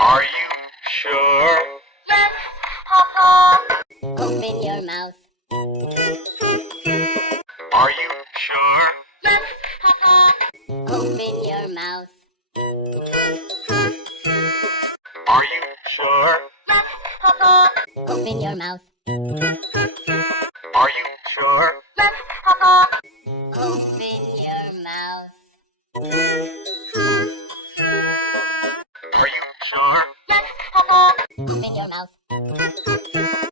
Are you sure? Yes, Papa. Open your mouth. Are you sure? Yes, Papa. Open your mouth. Are you sure? Yes, Papa. Open your mouth. Are you sure? Yes, Papa. Open your mouth. Are you sure? Yes, Papa. Open your mouth.